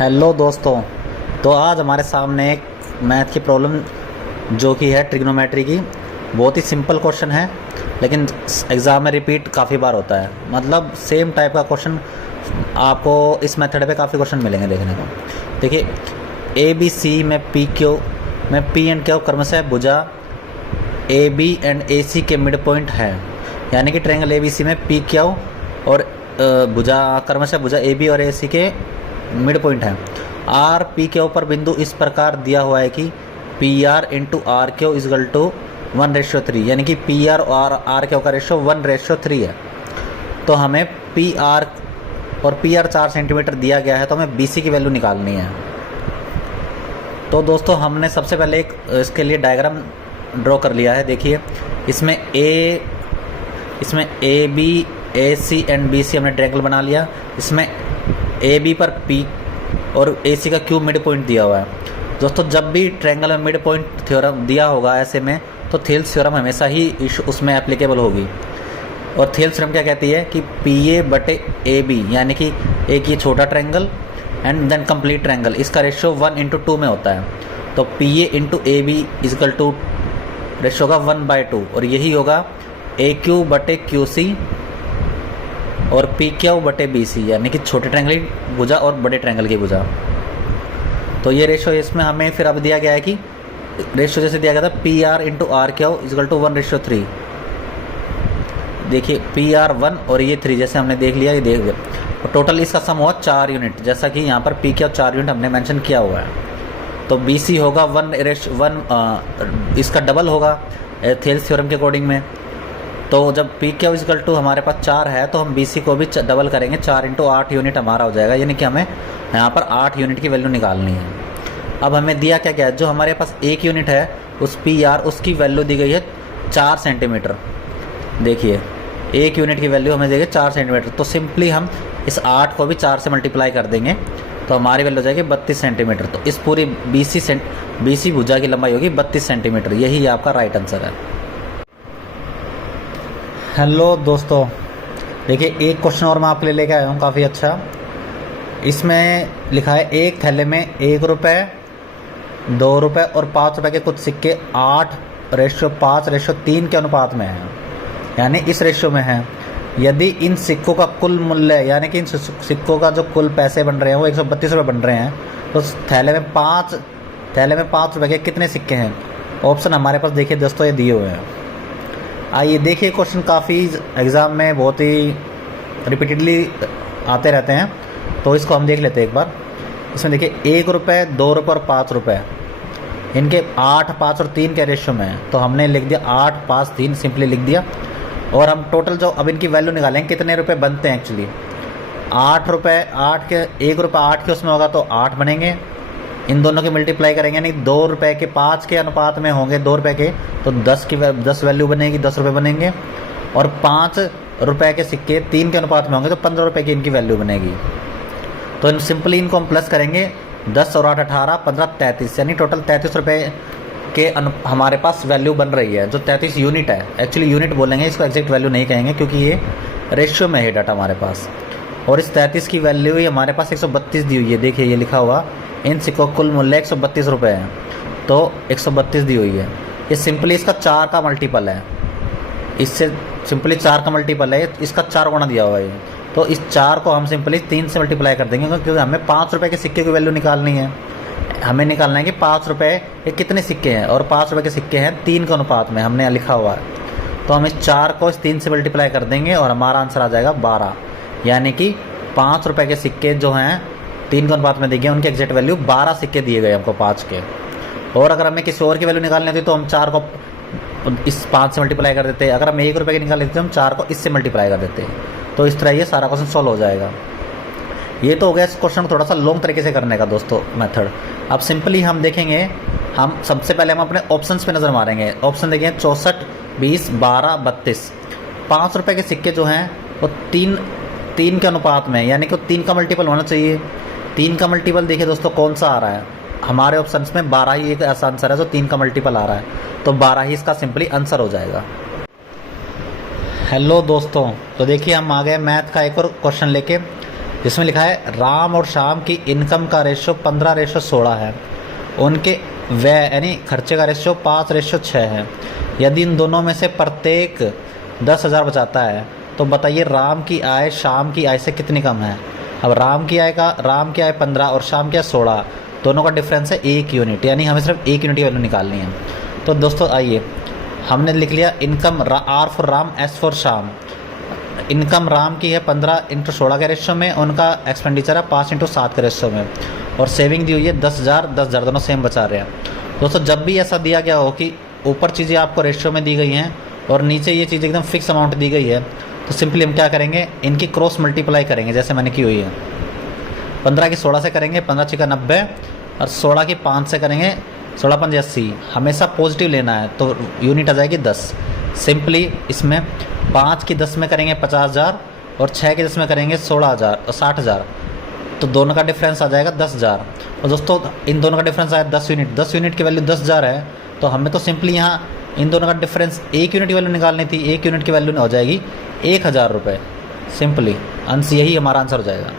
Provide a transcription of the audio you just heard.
Hello दोस्तों। तो आज हमारे सामने एक मैथ की प्रॉब्लम जो कि है ट्रिग्नोमेट्री की। बहुत ही सिंपल क्वेश्चन है लेकिन एग्ज़ाम में रिपीट काफ़ी बार होता है। मतलब सेम टाइप का क्वेश्चन आपको इस मेथड पे काफ़ी क्वेश्चन मिलेंगे देखने को। देखिए, ए बी सी में पी एंड क्यू क्रमशः भुजा A B and A C के मिड पॉइंट है। यानी कि ट्रायंगल ए बी सी में पी क्यू और क्रमशः भुजा ए बी और ए सी के मिड पॉइंट है। आर पी के ऊपर बिंदु इस प्रकार दिया हुआ है कि P R into R Q is equal to 1:3, यानी कि पी आर और आर क्यू का रेशो 1:3 है। तो हमें पी आर 4 सेंटीमीटर दिया गया है, तो हमें बी सी की वैल्यू निकालनी है। तो दोस्तों, हमने सबसे पहले एक इसके लिए डायग्राम ड्रॉ कर लिया है। देखिए, इसमें A B A C and B C हमने ट्रायंगल बना लिया। इसमें ए बी पर पी और ए सी का क्यूब मिड पॉइंट दिया हुआ है। दोस्तों, जब भी ट्रायंगल में मिड पॉइंट थ्योरम दिया होगा ऐसे में, तो थेल्स थ्योरम हमेशा ही उसमें एप्लीकेबल होगी। और थेल्स थ्योरम क्या कहती है कि पी ए बटे ए बी, यानी कि एक ये छोटा triangle and then complete triangle, इसका रेशो 1:2 में होता है। तो P A into A B is equal to ratio होगा 1/2, और यही होगा ए क्यू बटे क्यू सी और पी क्यू बटे बी सी, यानी कि छोटे ट्रायंगल की भुजा और बड़े ट्रायंगल की भुजा। तो ये रेशो इसमें हमें फिर अब दिया गया है कि रेशो जैसे दिया गया था P R into R Q is equal to 1:3। देखिए, पी आर 1 और ये 3 जैसे हमने देख लिया, ये देख लिया। और टोटल इसका सम हुआ 4 यूनिट, जैसा कि यहाँ पर पी क्यू 4 यूनिट हमने मेंशन किया हुआ है। तो बी सी होगा 1:1, इसका डबल होगा थेल्स थ्योरम के अकॉर्डिंग में। तो जब पी क्यू इजकल टू हमारे पास 4 है, तो हम बी सी को भी डबल करेंगे, 4 × 8 यूनिट हमारा हो जाएगा। यानी कि हमें यहाँ पर 8 यूनिट की वैल्यू निकालनी है। अब हमें दिया क्या गया है, जो हमारे पास 1 यूनिट है उस पी आर, उसकी वैल्यू दी गई है 4 सेंटीमीटर। देखिए, 1 यूनिट की वैल्यू हमें दी गई 4 सेंटीमीटर। तो सिंपली हम इस 8 को भी 4 से मल्टीप्लाई कर देंगे, तो हमारी वैल्यू हो जाएगी 32 सेंटीमीटर। तो इस पूरी बी सी भुजा की लंबाई होगी 32 सेंटीमीटर। यही आपका राइट आंसर है। हेलो दोस्तों, देखिए, एक क्वेश्चन और मैं आपके लिए लेके आया हूँ, काफ़ी अच्छा। इसमें लिखा है एक थैले में 1 रुपये, 2 रुपये और 5 रुपये के कुछ सिक्के 8:5:3 के अनुपात में हैं, यानी इस रेशियो में हैं। यदि इन सिक्कों का कुल मूल्य, यानी कि इन सिक्कों का जो कुल पैसे बन रहे हैं वो 132 रुपये बन रहे हैं, तो थैले में 5 रुपये के कितने सिक्के हैं? ऑप्शन हमारे पास देखिए दोस्तों, ये दिए हुए हैं। आइए देखिए, क्वेश्चन काफ़ी एग्ज़ाम में बहुत ही रिपीटेडली आते रहते हैं, तो इसको हम देख लेते हैं एक बार। इसमें देखिए, 1 रुपये, 2 रुपये और 5 रुपये, इनके 8, 5 और 3 के रेशियो में है। तो हमने लिख दिया 8, 5, 3 सिंपली लिख दिया। और हम टोटल जो अब इनकी वैल्यू निकालेंगे कितने रुपये बनते हैं एक्चुअली। 8 रुपये, 1 रुपये 8 के उसमें होगा तो 8 बनेंगे। इन दोनों की मल्टीप्लाई करेंगे, यानी 2 रुपये के 5 के अनुपात में होंगे 2 रुपये के, तो 10 वैल्यू बनेगी, 10 रुपये बनेंगे। और 5 रुपये के सिक्के 3 के अनुपात में होंगे तो 15 रुपये की इनकी वैल्यू बनेगी। तो सिंपली इनको हम प्लस करेंगे, 10 और 8 18, 15 33, यानी टोटल 33 रुपये के हमारे पास वैल्यू बन रही है, जो 33 यूनिट है। एक्चुअली यूनिट बोलेंगे, इसको एग्जैक्ट वैल्यू नहीं कहेंगे क्योंकि ये रेशियो में है डाटा हमारे पास। और इस 33 की वैल्यू ही हमारे पास 132 दी हुई है। देखिए, ये लिखा हुआ इन सिक्कों कुल मूल्य 132 रुपये है, तो 132 दी हुई है। ये सिंपली इसका 4 का मल्टीपल है, इससे सिंपली 4 का मल्टीपल है, इसका 4 गुना दिया हुआ है। तो इस 4 को हम सिंपली 3 से मल्टीप्लाई कर देंगे, क्योंकि हमें 5 रुपये के सिक्के की वैल्यू निकालनी है। हमें निकालना है कि 5 रुपये के कितने सिक्के हैं, और 5 रुपये के सिक्के हैं 3 के अनुपात में, हमने लिखा हुआ है। तो हम इस 4 को इस 3 से मल्टीप्लाई कर देंगे और हमारा आंसर आ जाएगा 12। यानी कि 5 रुपये के सिक्के जो हैं 3 के अनुपात में दिए गए, उनकी एग्जैक्ट वैल्यू 12 सिक्के दिए गए हमको 5 के। और अगर हमें किसी और की वैल्यू निकालनी होती तो हम 4 को इस 5 से मल्टीप्लाई कर देते। अगर हम 1 रुपये की निकाल लेते तो हम 4 को इससे मल्टीप्लाई कर देते। तो इस तरह ये सारा क्वेश्चन सॉल्व हो जाएगा। ये तो हो गया इस क्वेश्चन को थोड़ा सा लॉन्ग तरीके से करने का दोस्तों मेथड। अब सिंपली हम देखेंगे, हम सबसे पहले हम अपने ऑप्शंस पे नज़र मारेंगे। ऑप्शन देखेंगे 64, 20, 12, 32। 5 रुपये के सिक्के जो हैं वो 3 के अनुपात में, यानी कि 3 का मल्टीपल होना चाहिए। 3 का मल्टीपल देखिए दोस्तों कौन सा आ रहा है, हमारे ऑप्शंस में 12 ही एक ऐसा आंसर है जो 3 का मल्टीपल आ रहा है, तो 12 ही इसका सिंपली आंसर हो जाएगा। हेलो दोस्तों, तो देखिए हम आ गए मैथ का एक और क्वेश्चन लेके। जिसमें लिखा है राम और श्याम की इनकम का रेशो 15:16 है, उनके व्यय यानी खर्चे का रेशो 5:6 है। यदि इन दोनों में से प्रत्येक 10,000 बचाता है तो बताइए राम की आय श्याम की आय से कितनी कम है। अब राम की आय 15 और श्याम की आय 16, दोनों का डिफरेंस है 1 यूनिट, यानी हमें सिर्फ 1 यूनिट की वैल्यू निकालनी है। तो दोस्तों आइए, हमने लिख लिया income R for Ram, S for Shyam. Income Ram की है 15:16 के रेशो में, उनका एक्सपेंडिचर है 5:7 के रेशो में, और सेविंग दी हुई है 10,000 दोनों सेम बचा रहे हैं। दोस्तों जब भी ऐसा दिया गया हो कि ऊपर चीज़ें आपको रेशो में दी गई हैं और नीचे ये चीज़ एकदम फिक्स अमाउंट दी गई है, तो सिंपली हम क्या करेंगे, इनकी क्रॉस मल्टीप्लाई करेंगे जैसे मैंने की हुई है। 15 की 16 से करेंगे, 15 × 90, और 16 की 5 से करेंगे, 16 × 5 = 80। हमेशा पॉजिटिव लेना है तो यूनिट आ जाएगी 10। सिंपली इसमें 5 की 10 में करेंगे 50,000 और 6 की 10 में करेंगे 16,000 और 60,000, तो दोनों का डिफरेंस आ जाएगा 10,000। और दोस्तों इन दोनों का डिफरेंस आया 10 यूनिट, 10 यूनिट की वैल्यू 10,000 है, तो हमें तो सिंपली यहाँ इन दोनों का डिफरेंस 1 यूनिट की वैल्यू निकालनी थी। 1 यूनिट की वैल्यू हो जाएगी 1,000 रुपये। सिंपली यही हमारा आंसर हो जाएगा।